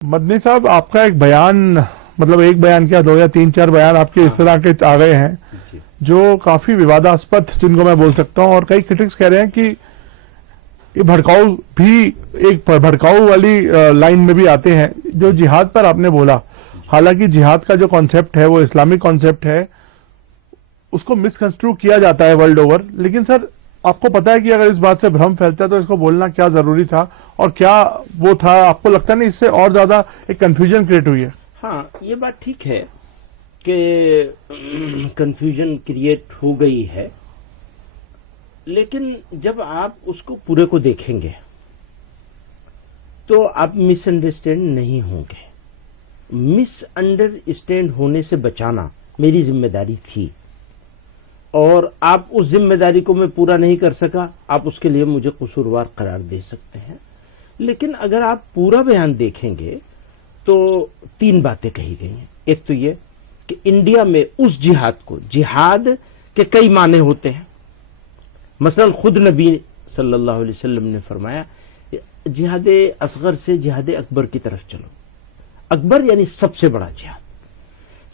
मदनी साहब, आपका एक बयान, मतलब एक बयान क्या, दो या तीन चार बयान आपके इस तरह के आ गए हैं जो काफी विवादास्पद, जिनको मैं बोल सकता हूं, और कई क्रिटिक्स कह रहे हैं कि ये भड़काऊ भी, एक भड़काऊ वाली लाइन में भी आते हैं। जो जिहाद पर आपने बोला, हालांकि जिहाद का जो कॉन्सेप्ट है वो इस्लामिक कॉन्सेप्ट है, उसको मिसकंस्ट्रू किया जाता है वर्ल्ड ओवर, लेकिन सर आपको पता है कि अगर इस बात से भ्रम फैलता है तो इसको बोलना क्या जरूरी था, और क्या वो था? आपको लगता नहीं इससे और ज्यादा एक कंफ्यूजन क्रिएट हुई है? हाँ, ये बात ठीक है कि कंफ्यूजन क्रिएट हो गई है, लेकिन जब आप उसको पूरे को देखेंगे तो आप मिसअंडरस्टैंड नहीं होंगे। मिसअंडरस्टैंड होने से बचाना मेरी जिम्मेदारी थी, और आप उस जिम्मेदारी को मैं पूरा नहीं कर सका, आप उसके लिए मुझे कसूरवार करार दे सकते हैं। लेकिन अगर आप पूरा बयान देखेंगे तो तीन बातें कही गई हैं। एक तो ये कि इंडिया में उस जिहाद को, जिहाद के कई माने होते हैं। मसलन खुद नबी सल्लल्लाहु अलैहि वसल्लम ने फरमाया, जिहाद असगर से जिहाद अकबर की तरफ चलो। अकबर यानी सबसे बड़ा जिहाद।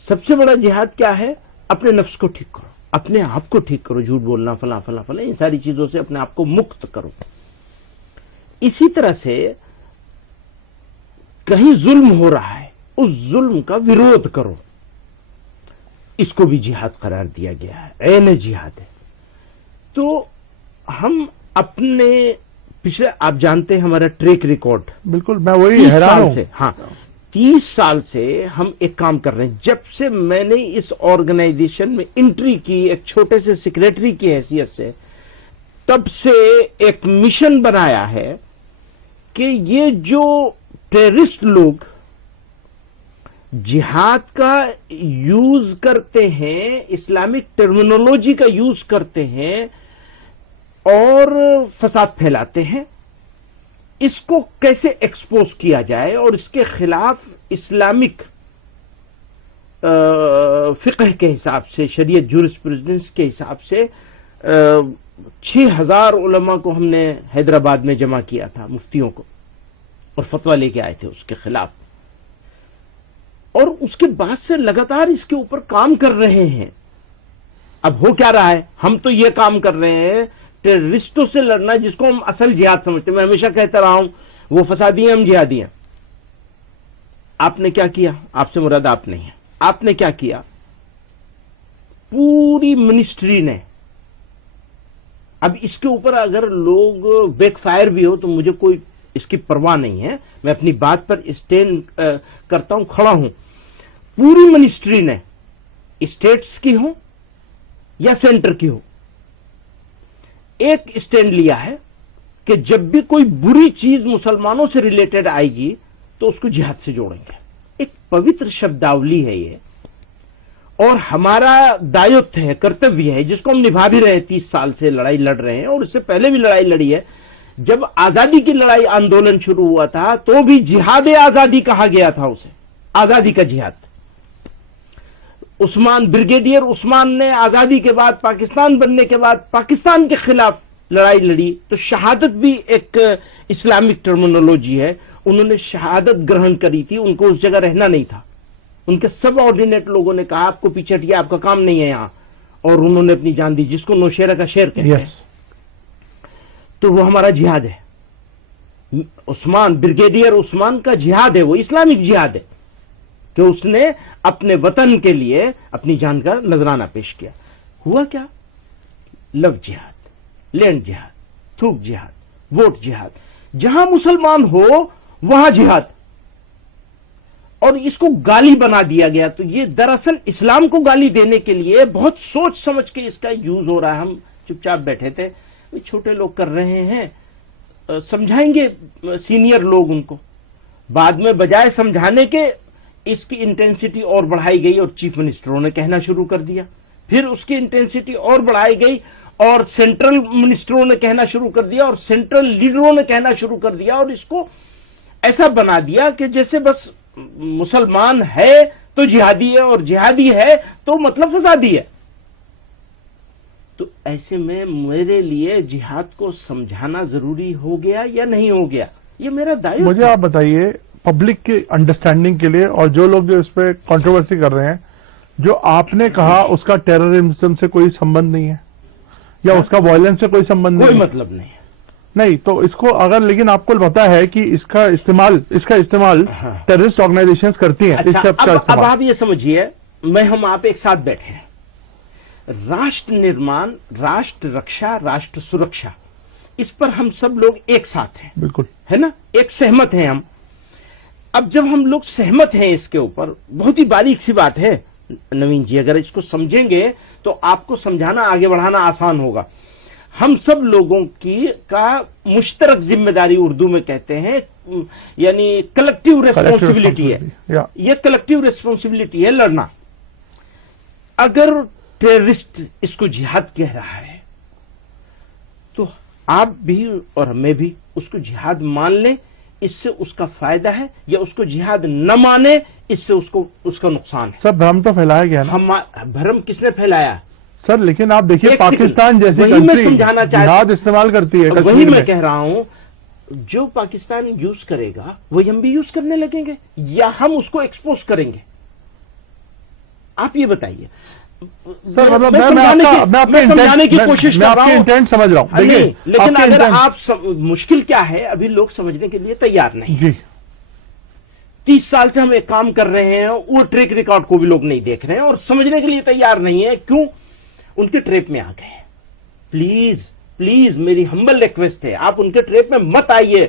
सबसे बड़ा जिहाद क्या है? अपने नफ्स को ठीक करो, अपने आप को ठीक करो, झूठ बोलना, फला फला फला, इन सारी चीजों से अपने आप को मुक्त करो। इसी तरह से कहीं जुल्म हो रहा है, उस जुल्म का विरोध करो, इसको भी जिहाद करार दिया गया है, ऐन जिहाद है। तो हम अपने पिछले, आप जानते हैं हमारा ट्रैक रिकॉर्ड, बिल्कुल, मैं वही हैरान हूं। हाँ, 30 साल से हम एक काम कर रहे हैं। जब से मैंने इस ऑर्गेनाइजेशन में एंट्री की, एक छोटे से सेक्रेटरी की हैसियत से, तब से एक मिशन बनाया है कि ये जो टेररिस्ट लोग जिहाद का यूज करते हैं, इस्लामिक टर्मिनोलॉजी का यूज करते हैं और फसाद फैलाते हैं, इसको कैसे एक्सपोज किया जाए और इसके खिलाफ इस्लामिक फिक्र के हिसाब से, शरीयत जूरिस्प्रूडेंस के हिसाब से 6000 उलमा को हमने हैदराबाद में जमा किया था, मुफ्तियों को, और फतवा लेके आए थे उसके खिलाफ। और उसके बाद से लगातार इसके ऊपर काम कर रहे हैं। अब हो क्या रहा है? हम तो ये काम कर रहे हैं टेररिस्टों से लड़ना, जिसको हम असल जिहाद समझते हैं। मैं हमेशा कहता रहा हूं, वो फसादी हैं, हम जिहादी हैं। आपने क्या किया? आपसे मुराद आप नहीं है। आपने क्या किया? पूरी मिनिस्ट्री ने, अब इसके ऊपर अगर लोग बैकफायर भी हो तो मुझे कोई इसकी परवाह नहीं है, मैं अपनी बात पर स्टैंड करता हूं, खड़ा हूं। पूरी मिनिस्ट्री ने, स्टेट्स की हो या सेंटर की हो, एक स्टैंड लिया है कि जब भी कोई बुरी चीज मुसलमानों से रिलेटेड आएगी तो उसको जिहाद से जोड़ेंगे। एक पवित्र शब्दावली है ये, और हमारा दायित्व है, कर्तव्य है, जिसको हम निभा भी रहे हैं। 30 साल से लड़ाई लड़ रहे हैं, और इससे पहले भी लड़ाई लड़ी है। जब आजादी की लड़ाई आंदोलन शुरू हुआ था तो भी जिहाद आजादी कहा गया था उसे, आजादी का जिहाद। उस्मान, ब्रिगेडियर उस्मान ने आजादी के बाद, पाकिस्तान बनने के बाद पाकिस्तान के खिलाफ लड़ाई लड़ी। तो शहादत भी एक इस्लामिक टर्मिनोलॉजी है। उन्होंने शहादत ग्रहण करी थी, उनको उस जगह रहना नहीं था। उनके सब ऑर्डिनेट लोगों ने कहा आपको पीछे हटिए, आपका काम नहीं है यहां, और उन्होंने अपनी जान दी, जिसको नौशेरा का शेर कहते हैं। तो वो हमारा जिहाद है। उस्मान, ब्रिगेडियर उस्मान का जिहाद है, वो इस्लामिक जिहाद है कि उसने अपने वतन के लिए अपनी जान का नजराना पेश किया। हुआ क्या? लव जिहाद, लैंड जिहाद, थूक जिहाद, वोट जिहाद, जहां मुसलमान हो वहां जिहाद, और इसको गाली बना दिया गया। तो ये दरअसल इस्लाम को गाली देने के लिए बहुत सोच समझ के इसका यूज हो रहा है। हम चुपचाप बैठे थे, छोटे लोग कर रहे हैं, समझाएंगे सीनियर लोग उनको। बाद में बजाय समझाने के इसकी इंटेंसिटी और बढ़ाई गई, और चीफ मिनिस्टरों ने कहना शुरू कर दिया। फिर उसकी इंटेंसिटी और बढ़ाई गई, और सेंट्रल मिनिस्टरों ने कहना शुरू कर दिया, और सेंट्रल लीडरों ने कहना शुरू कर दिया, और इसको ऐसा बना दिया कि जैसे बस मुसलमान है तो जिहादी है, और जिहादी है तो मतलब फसादी है। तो ऐसे में मेरे लिए जिहाद को समझाना जरूरी हो गया या नहीं हो गया, ये मेरा दायित्व। मुझे आप बताइए, पब्लिक की अंडरस्टैंडिंग के लिए, और जो लोग जो इस पे कंट्रोवर्सी कर रहे हैं, जो आपने कहा उसका टेररिज्म से कोई संबंध नहीं है या उसका वायलेंस से कोई संबंध नहीं कोई है, मतलब नहीं है। नहीं तो इसको अगर, लेकिन आपको पता है कि इसका इस्तेमाल हाँ। टेररिस्ट ऑर्गेनाइजेशंस करती हैं। इस अच्छा, शब्द का अब इस्तेमाल। आप ये समझिए, हम आप एक साथ बैठे हैं, राष्ट्र निर्माण, राष्ट्र रक्षा, राष्ट्र सुरक्षा, इस पर हम सब लोग एक साथ हैं, बिल्कुल, है ना, एक सहमत हैं हम। अब जब हम लोग सहमत हैं इसके ऊपर, बहुत ही बारीक सी बात है नवीन जी, अगर इसको समझेंगे तो आपको समझाना, आगे बढ़ाना आसान होगा। हम सब लोगों की का मुश्तरक जिम्मेदारी उर्दू में कहते हैं, यानी कलेक्टिव रेस्पॉन्सिबिलिटी है। ये कलेक्टिव रेस्पॉन्सिबिलिटी है लड़ना। अगर टेररिस्ट इसको जिहाद कह रहा है तो आप भी और मैं भी उसको जिहाद मान लें, इससे उसका फायदा है, या उसको जिहाद न माने, इससे उसका नुकसान है। सर भ्रम तो फैलाया गया ना। हम भ्रम किसने फैलाया सर लेकिन आप देखिए एक पाकिस्तान जैसी वही मैं कंट्री समझाना चाहता जिहाद इस्तेमाल करती है। वही कश्मीर मैं में। कह रहा हूं, जो पाकिस्तान यूज करेगा वही हम भी यूज करने लगेंगे, या हम उसको एक्सपोज करेंगे? आप ये बताइए। सर मतलब मैं समझाने की कोशिश कर रहा हूं, इंटेंट समझ रहा हूं। देखिए लेकिन अगर आप मुश्किल क्या है, अभी लोग समझने के लिए तैयार नहीं जी। 30 साल से हम एक काम कर रहे हैं, वो ट्रैक रिकॉर्ड को भी लोग नहीं देख रहे हैं और समझने के लिए तैयार नहीं है। क्यों? उनके ट्रैप में आ गए। प्लीज प्लीज मेरी हम्बल रिक्वेस्ट है, आप उनके ट्रैप में मत आइए।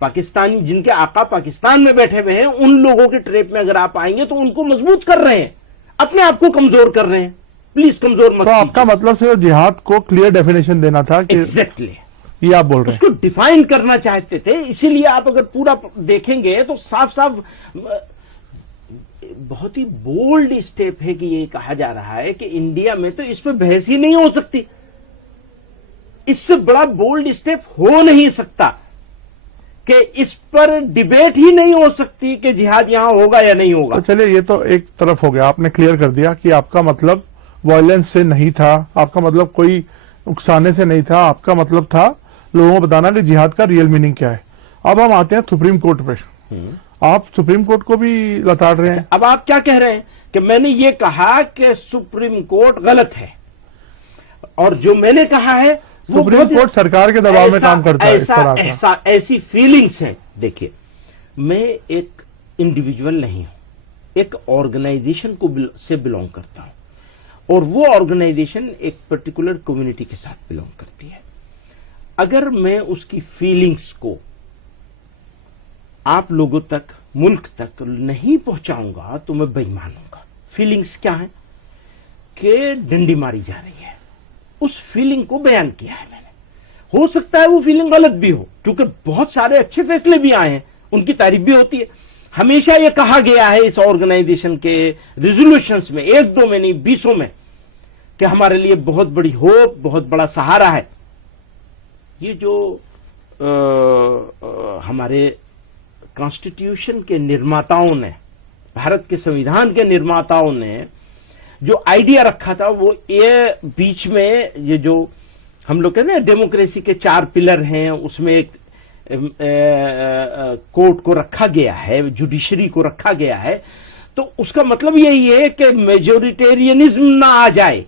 पाकिस्तानी जिनके आका पाकिस्तान में बैठे हुए हैं, उन लोगों के ट्रैप में अगर आप आएंगे तो उनको मजबूत कर रहे हैं, अपने आप को कमजोर कर रहे हैं। प्लीज कमजोर मत। तो आपका मतलब सिर्फ जिहाद को क्लियर डेफिनेशन देना था कि एग्जैक्टली ये आप बोल रहे हैं, उसको डिफाइन करना चाहते थे। इसीलिए आप अगर पूरा देखेंगे तो साफ साफ बहुत ही बोल्ड स्टेप है कि ये कहा जा रहा है कि इंडिया में तो इस पर बहस ही नहीं हो सकती। इससे बड़ा बोल्ड स्टेप हो नहीं सकता कि इस पर डिबेट ही नहीं हो सकती कि जिहाद यहां होगा या नहीं होगा। तो चलिए, ये तो एक तरफ हो गया, आपने क्लियर कर दिया कि आपका मतलब वायलेंस से नहीं था, आपका मतलब कोई उकसाने से नहीं था, आपका मतलब था लोगों को बताना कि जिहाद का रियल मीनिंग क्या है। अब हम आते हैं सुप्रीम कोर्ट पे। आप सुप्रीम कोर्ट को भी लताड़ रहे हैं। अब आप क्या कह रहे हैं कि मैंने ये कहा कि सुप्रीम कोर्ट गलत है, और जो मैंने कहा है वो सुप्रीम कोर्ट सरकार के दबाव में काम करता है। इस तरह का ऐसी फीलिंग्स है। देखिए, मैं एक इंडिविजुअल नहीं हूं, एक ऑर्गेनाइजेशन को से बिलोंग करता हूं, और वो ऑर्गेनाइजेशन एक पर्टिकुलर कम्युनिटी के साथ बिलोंग करती है। अगर मैं उसकी फीलिंग्स को आप लोगों तक, मुल्क तक नहीं पहुंचाऊंगा तो मैं बेईमान हूंगा। फीलिंग्स क्या है कि डंडी मारी जा रही है, उस फीलिंग को बयान किया है मैंने। हो सकता है वो फीलिंग गलत भी हो, क्योंकि बहुत सारे अच्छे फैसले भी आए हैं, उनकी तारीफ भी होती है। हमेशा ये कहा गया है इस ऑर्गेनाइजेशन के रिजोल्यूशंस में, 1-2 में नहीं 20 में, कि हमारे लिए बहुत बड़ी होप, बहुत बड़ा सहारा है। ये जो हमारे कॉन्स्टिट्यूशन के निर्माताओं ने, भारत के संविधान के निर्माताओं ने जो आइडिया रखा था, वो ये बीच में ये जो हम लोग कहते हैं डेमोक्रेसी के 4 पिलर हैं, उसमें एक कोर्ट को रखा गया है, जुडिशरी को रखा गया है। तो उसका मतलब यही है कि मेजोरिटेरियनिज्म ना आ जाए।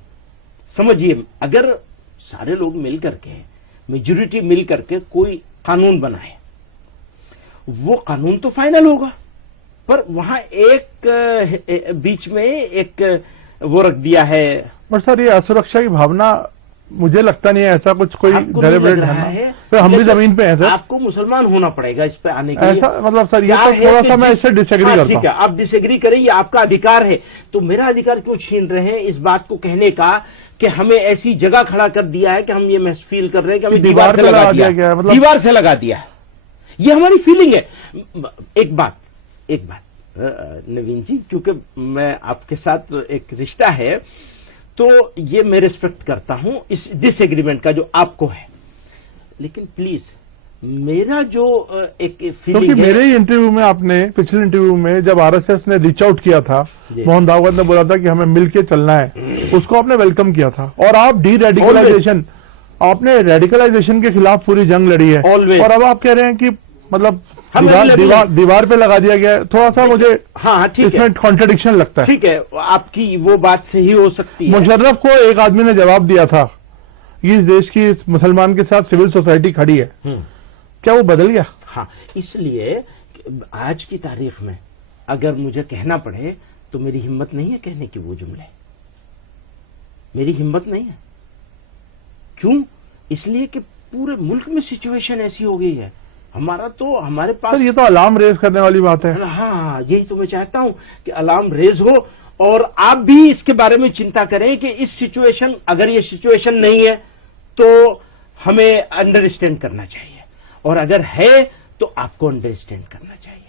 समझिए, अगर सारे लोग मिल करके, मेजोरिटी मिल करके कोई कानून बनाए, वो कानून तो फाइनल होगा, पर वहां एक बीच में एक वो रख दिया है। पर सर ये असुरक्षा की भावना, मुझे लगता नहीं है ऐसा कुछ कोई डेलिब्रेट है। तो हम भी जमीन पे हैं सर। आपको मुसलमान होना पड़ेगा इस पे आने के लिए। ऐसा मतलब सर, ये तो थोड़ा सा मैं इससे डिसएग्री करता हूं। ठीक है, आप डिसएग्री करें, ये आपका अधिकार है। तो मेरा अधिकार क्यों छीन रहे हैं इस बात को कहने का कि हमें ऐसी जगह खड़ा कर दिया है कि हम ये महसूस फील कर रहे हैं कि हमें दीवार से लगा दिया है, मतलब दीवार से लगा दिया है। ये हमारी फीलिंग है। एक बात नवीन जी, क्योंकि मैं आपके साथ एक रिश्ता है, तो ये मैं रिस्पेक्ट करता हूं इस डिसएग्रीमेंट का जो आपको है, लेकिन प्लीज मेरा जो एक फीलिंग क्योंकि मेरे ही इंटरव्यू में, आपने पिछले इंटरव्यू में जब आरएसएस ने रीच आउट किया था, मोहन भागवत ने बोला था कि हमें मिलके चलना है, उसको आपने वेलकम किया था। और आप डी रेडिकलाइजेशन, आपने रेडिकलाइजेशन के खिलाफ पूरी जंग लड़ी है, और अब आप कह रहे हैं कि मतलब दीवार पे लगा दिया गया है, थोड़ा सा मुझे हाँ ठीक है, इसमें कॉन्ट्रडिक्शन लगता है। ठीक है, आपकी वो बात सही हो सकती है। मुशर्रफ को एक आदमी ने जवाब दिया था, इस देश की इस मुसलमान के साथ सिविल सोसाइटी खड़ी है, क्या वो बदल गया? हाँ, इसलिए आज की तारीख में अगर मुझे कहना पड़े तो मेरी हिम्मत नहीं है कहने की वो जुमले, मेरी हिम्मत नहीं है। क्यों? इसलिए कि पूरे मुल्क में सिचुएशन ऐसी हो गई है, हमारे पास। सर ये तो अलार्म रेज करने वाली बात है। हाँ, यही तो मैं चाहता हूं कि अलार्म रेज हो और आप भी इसके बारे में चिंता करें कि इस सिचुएशन, अगर ये सिचुएशन नहीं है तो हमें अंडरस्टैंड करना चाहिए, और अगर है तो आपको अंडरस्टैंड करना चाहिए।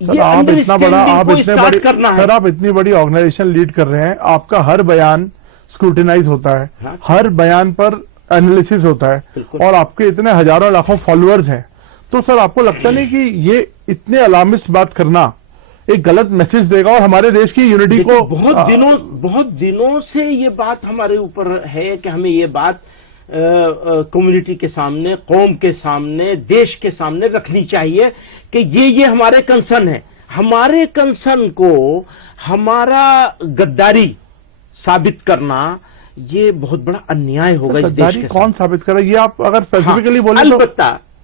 सर आप इतना बड़ा, आप इतनी बड़ी ऑर्गेनाइजेशन लीड कर रहे हैं, आपका हर बयान स्क्रूटिनाइज होता है, हाँ? हर बयान पर एनालिसिस होता है, और आपके इतने हजारों लाखों फॉलोअर्स हैं, तो सर आपको लगता नहीं कि ये इतने अलार्मिस्ट बात करना एक गलत मैसेज देगा और हमारे देश की यूनिटी को? बहुत दिनों से ये बात हमारे ऊपर है कि हमें ये बात कम्युनिटी के सामने, कौम के सामने, देश के सामने रखनी चाहिए कि ये हमारे कंसर्न है। हमारे कंसर्न को हमारा गद्दारी साबित करना ये बहुत बड़ा अन्याय होगा इस देश के। कौन साबित करे ये आप अगर स्पेसिफिकली बोले?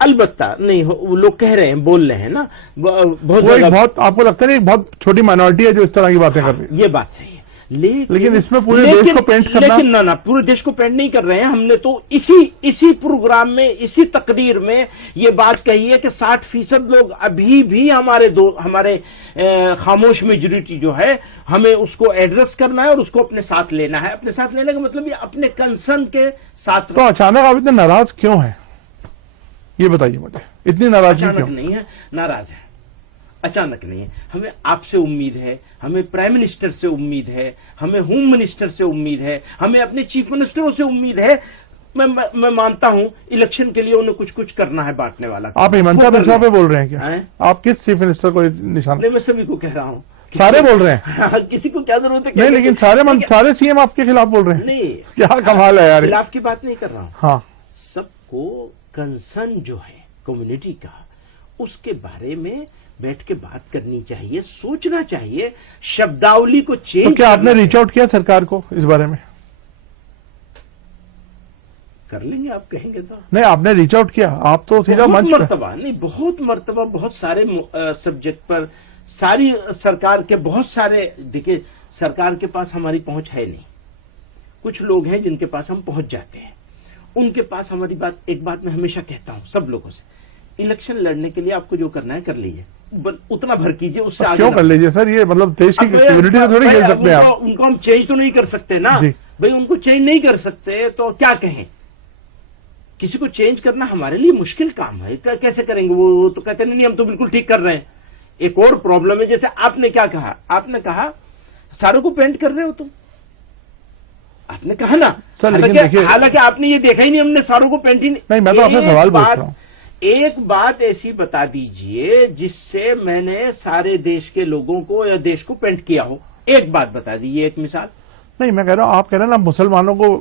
अलबत्ता नहीं, वो लोग कह रहे हैं, बोल रहे हैं ना, बहुत आपको लगता है एक बहुत छोटी माइनॉरिटी है जो इस तरह की बातें कर रही है। ये बात सही है, लेकिन इसमें पूरे देश को पेंट करना। लेकिन ना पूरे देश को पेंट नहीं कर रहे हैं। हमने तो इसी प्रोग्राम में, इसी तकरीर में ये बात कही है कि 60% लोग अभी भी हमारे खामोश मेजॉरिटी जो है, हमें उसको एड्रेस करना है और उसको अपने साथ लेना है। अपने साथ लेने का मतलब ये अपने कंसर्न के साथ। तो अचानक आप इतने नाराज क्यों हैं, ये बताइए मुझे, इतनी नाराजगी क्यों? अचानक नहीं है, नाराज है, अचानक नहीं है। हमें आपसे उम्मीद है, हमें प्राइम मिनिस्टर से उम्मीद है, हमें होम मिनिस्टर से उम्मीद है, हमें अपने चीफ मिनिस्टरों से उम्मीद है। मैं मानता हूं इलेक्शन के लिए उन्हें कुछ करना है बांटने वाला। आप हिमंता बिस्वा पे बोल रहे हैं क्या? आप किस चीफ मिनिस्टर को निशान? नहीं, मैं सभी को कह रहा हूं। सारे बोल रहे हैं? किसी को क्या जरूरत है? नहीं, लेकिन सारे सीएम आपके खिलाफ बोल रहे हैं। नहीं, क्या कमाल है यार। खिलाफ की बात नहीं कर रहा हूं। हाँ, सबको कंसर्न जो है कम्युनिटी का, उसके बारे में बैठ के बात करनी चाहिए, सोचना चाहिए, शब्दावली को चेंज। तो क्या आपने रीच आउट किया सरकार को इस बारे में? कर लेंगे, आप कहेंगे तो। नहीं, आपने रीच आउट किया, आप तो सीधा मंच पे। बहुत मर्तबा बहुत सारे सब्जेक्ट पर सारी सरकार के बहुत सारे, देखिए सरकार के पास हमारी पहुंच है नहीं, कुछ लोग हैं जिनके पास हम पहुंच जाते हैं, उनके पास हमारी बात। एक बात मैं हमेशा कहता हूं सब लोगों से, इलेक्शन लड़ने के लिए आपको जो करना है कर लीजिए, उतना भर कीजिए, उससे आगे क्यों कर लीजिए सर? ये मतलब देश की यूनिटी से थोड़ी खेल सकते हैं आप। उनको हम चेंज तो नहीं कर सकते ना भाई, उनको चेंज नहीं कर सकते तो क्या कहें? किसी को चेंज करना हमारे लिए मुश्किल काम है, कैसे करेंगे? वो तो कहते नहीं, हम तो बिल्कुल ठीक कर रहे हैं। एक और प्रॉब्लम है, जैसे आपने क्या कहा, आपने कहा सारों को पेंट कर रहे हो तुम, आपने कहा ना। हालांकि आपने ये देखा ही नहीं, हमने सारों को पेंट ही नहीं। मैं तो आपसे सवाल पूछ रहा हूं। एक बात ऐसी बता दीजिए जिससे मैंने सारे देश के लोगों को या देश को पेंट किया हो, एक बात बता दीजिए, एक मिसाल। नहीं, मैं कह रहा हूं, आप कह रहे हैं ना मुसलमानों को,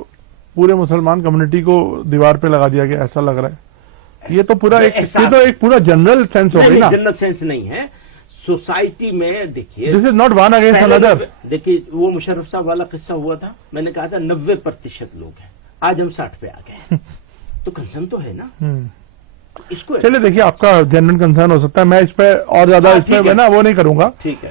पूरे मुसलमान कम्युनिटी को दीवार पे लगा दिया गया, ऐसा लग रहा है। ये तो पूरा एक पूरा जनरल सेंस हो गई ना। जनरल सेंस नहीं है, सोसाइटी में देखिए, this is not one against another. देखिए वो मुशर्रफ साहब वाला किस्सा हुआ था, मैंने कहा था 90% लोग हैं, आज हम 60 पे आ गए तो कंसर्न तो है ना इसको। चलिए देखिए, आपका जेन्युइन कंसर्न हो सकता है, मैं इस पे और ज्यादा इसमें ना वो नहीं करूंगा, ठीक है।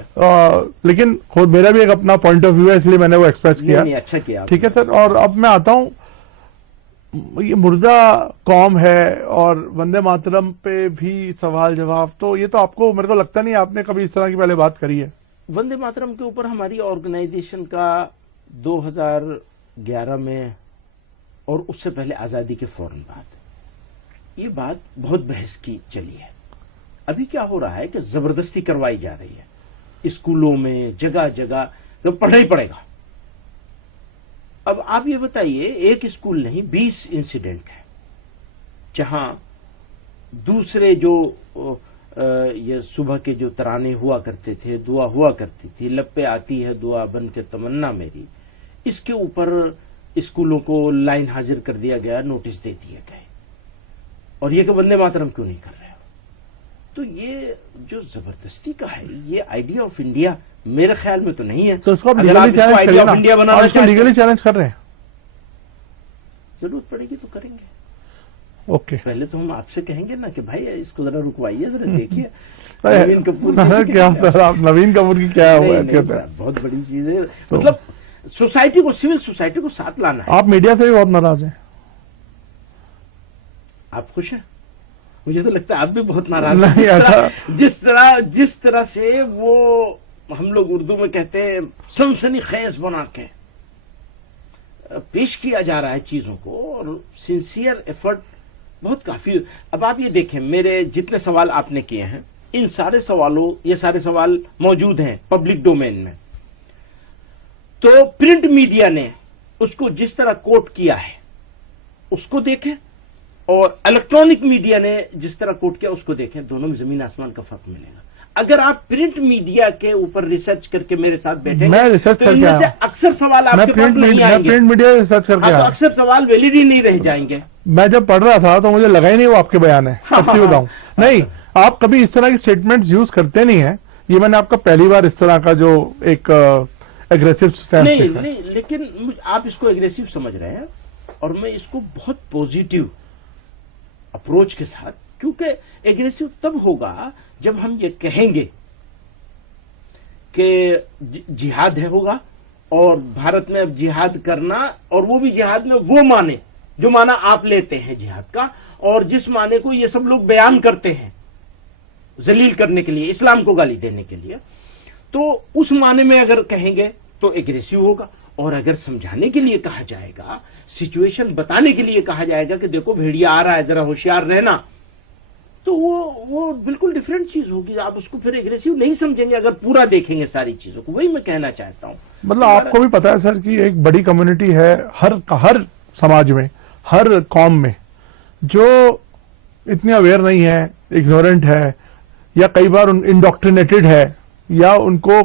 लेकिन खुद मेरा भी एक अपना पॉइंट ऑफ व्यू है, इसलिए मैंने वो एक्सप्रेस किया। अच्छा किया, ठीक है सर। और अब मैं आता हूं, ये मुर्दा कौम है और वंदे मातरम पे भी सवाल जवाब, तो ये तो आपको, मेरे को लगता नहीं आपने कभी इस तरह की पहले बात करी है। वंदे मातरम के ऊपर हमारी ऑर्गेनाइजेशन का 2011 में और उससे पहले आजादी के फौरन बाद ये बात बहुत बहस की चली है। अभी क्या हो रहा है कि जबरदस्ती करवाई जा रही है स्कूलों में, जगह जगह, तो पढ़ना ही पड़ेगा। अब आप ये बताइए, एक स्कूल नहीं 20 इंसिडेंट है जहां दूसरे जो ये सुबह के जो तराने हुआ करते थे, दुआ हुआ करती थी, लब पे आती है दुआ बन के तमन्ना मेरी, इसके ऊपर स्कूलों को लाइन हाजिर कर दिया गया, नोटिस दे दिए गए। और ये कि वंदे मातरम क्यों नहीं कर रहे हो? तो ये जो जबरदस्ती का है, ये आइडिया ऑफ इंडिया मेरे ख्याल में तो नहीं है। तो इसको आप अगर लीगली आप इसको चैलेंज आइडिया करिए ऑफ इंडिया ना, बनाना और इसको चाहते लीगली हैं, चैलेंज कर रहे हैं। जरूरत पड़ेगी तो करेंगे। ओके, पहले तो हम आपसे कहेंगे ना कि भाई इसको जरा रुकवाइए, जरा देखिए अरे, नवीन कपूर क्या आप नवीन कपूर की क्या हुआ कहते हैं? बहुत बड़ी चीज है। मतलब सोसाइटी को, सिविल सोसाइटी को साथ लाना है। आप मीडिया से भी बहुत नाराज हैं। आप खुश हैं? मुझे तो लगता है आप भी बहुत नाराज नहीं, हैं। जिस तरह से वो, हम लोग उर्दू में कहते हैं, सनसनीखेज बना के पेश किया जा रहा है चीजों को, और सिंसियर एफर्ट बहुत काफी। अब आप ये देखें, मेरे जितने सवाल आपने किए हैं, इन सारे सवालों, ये सारे सवाल मौजूद हैं पब्लिक डोमेन में। तो प्रिंट मीडिया ने उसको जिस तरह कोट किया है उसको देखें, और इलेक्ट्रॉनिक मीडिया ने जिस तरह कोट किया उसको देखें, दोनों में जमीन आसमान का फर्क मिलेगा। अगर आप प्रिंट मीडिया के ऊपर रिसर्च करके मेरे साथ बैठेंगे, मैं रिसर्च तो करके इनमें आया से अक्सर सवाल आपके पास नहीं आएंगे। प्रिंट मीडिया रिसर्च करके तो आया। अक्सर सवाल वैलिड ही नहीं रह जाएंगे। मैं जब पढ़ रहा था तो मुझे लगा ही नहीं वो आपके बयान है, सच्ची बताऊं। नहीं, आप कभी इस तरह की स्टेटमेंट्स यूज करते नहीं है। ये मैंने आपका पहली बार इस तरह का जो एक एग्रेसिव स्टैंड नहीं, लेकिन आप इसको एग्रेसिव समझ रहे हैं, और मैं इसको बहुत पॉजिटिव अप्रोच के साथ, क्योंकि एग्रेसिव तब होगा जब हम ये कहेंगे कि जिहाद है होगा, और भारत में अब जिहाद करना, और वो भी जिहाद में वो माने जो माना आप लेते हैं जिहाद का, और जिस माने को ये सब लोग बयान करते हैं जलील करने के लिए, इस्लाम को गाली देने के लिए, तो उस माने में अगर कहेंगे तो एग्रेसिव होगा। और अगर समझाने के लिए कहा जाएगा, सिचुएशन बताने के लिए कहा जाएगा कि देखो भेड़िया आ रहा है, जरा होशियार रहना, तो वो बिल्कुल डिफरेंट चीज होगी। आप उसको फिर एग्रेसिव नहीं समझेंगे अगर पूरा देखेंगे सारी चीजों को। वही मैं कहना चाहता हूं। मतलब आपको भी पता है सर कि एक बड़ी कम्युनिटी है हर समाज में, हर कौम में, जो इतनी अवेयर नहीं है, इग्नोरेंट है, या कई बार इंडोक्ट्रिनेटेड है, या उनको,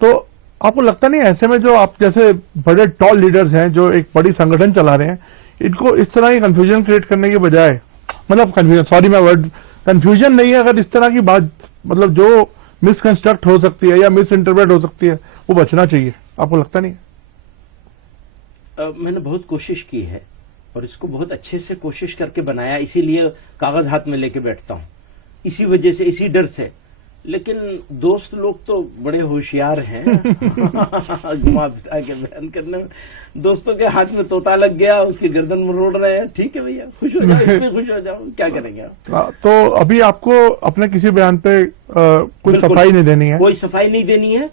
तो आपको लगता नहीं ऐसे में जो आप जैसे बड़े टॉल लीडर्स हैं जो एक बड़ी संगठन चला रहे हैं, इनको इस तरह की कंफ्यूजन क्रिएट करने के बजाय, मतलब कंफ्यूजन, सॉरी मैं वर्ड, कंफ्यूजन नहीं है, अगर इस तरह की बात, मतलब जो मिसकंस्ट्रक्ट हो सकती है या मिस इंटरप्रेट हो सकती है, वो बचना चाहिए। आपको लगता नहीं? मैंने बहुत कोशिश की है, और इसको बहुत अच्छे से कोशिश करके बनाया, इसीलिए कागज हाथ में लेके बैठता हूं, इसी वजह से, इसी डर से। लेकिन दोस्त लोग तो बड़े होशियार हैं घुमा फिरा के बयान करने में। दोस्तों के हाथ में तोता लग गया, उसकी गर्दन मरोड़ रहे हैं, ठीक है भैया, खुश हो जाओ, इसमें खुश हो जाओ, क्या करेंगे आप? तो अभी आपको अपने किसी बयान पे कोई सफाई नहीं देनी है? कोई सफाई नहीं देनी है,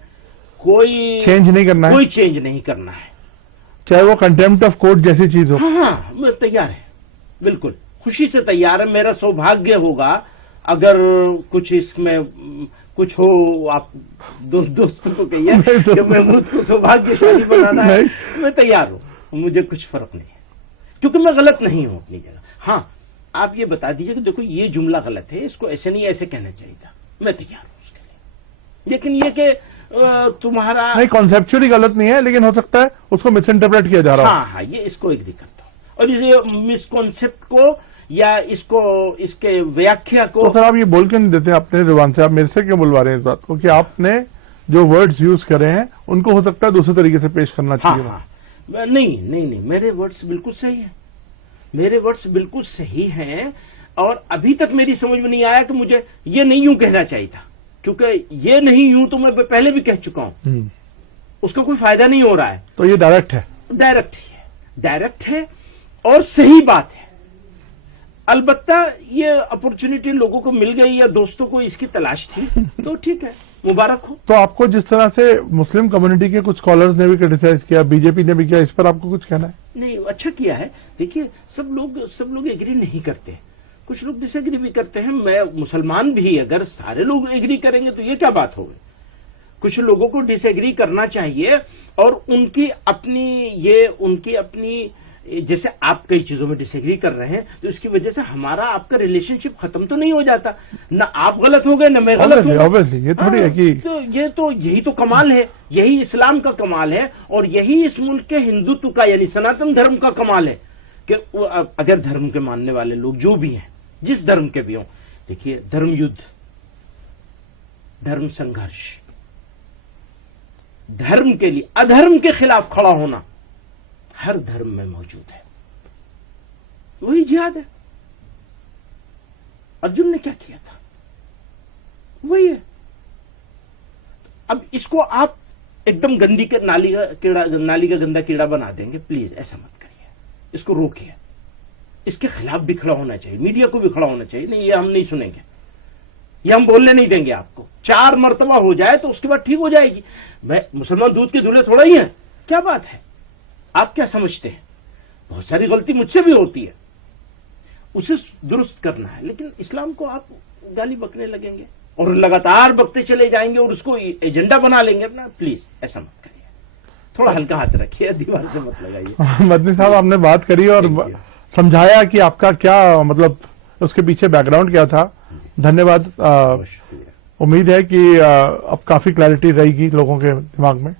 कोई चेंज नहीं करना है, कोई चेंज नहीं करना है, चाहे वो कंटेम्प्ट ऑफ कोर्ट जैसी चीज हो। हाँ, मैं तैयार है, बिल्कुल खुशी से तैयार है। मेरा सौभाग्य होगा अगर कुछ इसमें कुछ हो, आप दोस्तों को कहिए कि महमूद को सौभाग्यशाली बनाना है, मैं तैयार हूं, मुझे कुछ फर्क नहीं है, क्योंकि मैं गलत नहीं हूं अपनी जगह। हाँ, आप ये बता दीजिए कि देखो ये जुमला गलत है, इसको ऐसे नहीं ऐसे कहना चाहिए था, मैं तैयार हूं उसके लिए। लेकिन ये कि तुम्हारा नहीं, कॉन्सेप्चुअली गलत नहीं है, लेकिन हो सकता है उसको मिसइंटरप्रेट किया जा रहा है। हाँ, ये इसको एग्री करता हूं, और इस मिसकॉन्सेप्ट को या इसको, इसके व्याख्या को। तो सर आप ये बोल के नहीं देते अपने जुबान से, आप मेरे से क्यों बुलवा रहे हैं इस बात को कि आपने जो वर्ड्स यूज करे हैं उनको हो सकता है दूसरे तरीके से पेश करना चाहिए? हाँ, नहीं, मेरे वर्ड्स बिल्कुल सही हैं, मेरे वर्ड्स बिल्कुल सही हैं, और अभी तक मेरी समझ में नहीं आया कि मुझे ये नहीं यूं कहना चाहिए था, क्योंकि ये नहीं यूं तो मैं पहले भी कह चुका हूं, उसका कोई फायदा नहीं हो रहा है। तो ये डायरेक्ट है, डायरेक्ट है और सही बात है। अलबत्ता ये अपॉर्चुनिटी लोगों को मिल गई या दोस्तों को इसकी तलाश थी, तो ठीक है, मुबारक हो। तो आपको जिस तरह से मुस्लिम कम्युनिटी के कुछ स्कॉलर्स ने भी क्रिटिसाइज किया, बीजेपी ने भी किया, इस पर आपको कुछ कहना है? नहीं, अच्छा किया है। देखिए, सब लोग एग्री नहीं करते, कुछ लोग डिसएग्री भी करते हैं। मैं मुसलमान भी, अगर सारे लोग एग्री करेंगे तो ये क्या बात होगी? कुछ लोगों को डिसएग्री करना चाहिए, और उनकी अपनी जैसे आप कई चीजों में डिसएग्री कर रहे हैं, तो इसकी वजह से हमारा आपका रिलेशनशिप खत्म तो नहीं हो जाता, ना आप गलत हो गए ना मैं गलत हूं। ऑब्वियसली ये थोड़ी है कि तो यही तो कमाल है, यही इस्लाम का कमाल है, और यही इस मुल्क के हिंदुत्व का, यानी सनातन धर्म का कमाल है कि अगर धर्म के मानने वाले लोग जो भी हैं, जिस धर्म के भी हों, देखिए, धर्म युद्ध, धर्म संघर्ष, धर्म के लिए अधर्म के खिलाफ खड़ा होना हर धर्म में मौजूद है। वही जिहाद है। अर्जुन ने क्या किया था, वही है। अब इसको आप एकदम गंदी के नाली का गंदा कीड़ा बना देंगे, प्लीज ऐसा मत करिए, इसको रोकिए। इसके खिलाफ भी खड़ा होना चाहिए, मीडिया को भी खड़ा होना चाहिए। नहीं, ये हम नहीं सुनेंगे, ये हम बोलने नहीं देंगे आपको। 4 मरतबा हो जाए तो उसके बाद ठीक हो जाएगी। मैं मुसलमान दूध के धुले थोड़ा ही है, क्या बात है, आप क्या समझते हैं? बहुत सारी गलती मुझसे भी होती है, उसे दुरुस्त करना है। लेकिन इस्लाम को आप गाली बकने लगेंगे और लगातार बकते चले जाएंगे और उसको एजेंडा बना लेंगे अपना, प्लीज ऐसा मत करिए। थोड़ा हल्का हाथ रखिए, दीवार से मत लगाइए। मदनी साहब, आपने बात करी और समझाया कि आपका क्या मतलब उसके पीछे बैकग्राउंड क्या था। धन्यवाद। उम्मीद है कि अब काफी क्लैरिटी रहेगी लोगों के दिमाग में।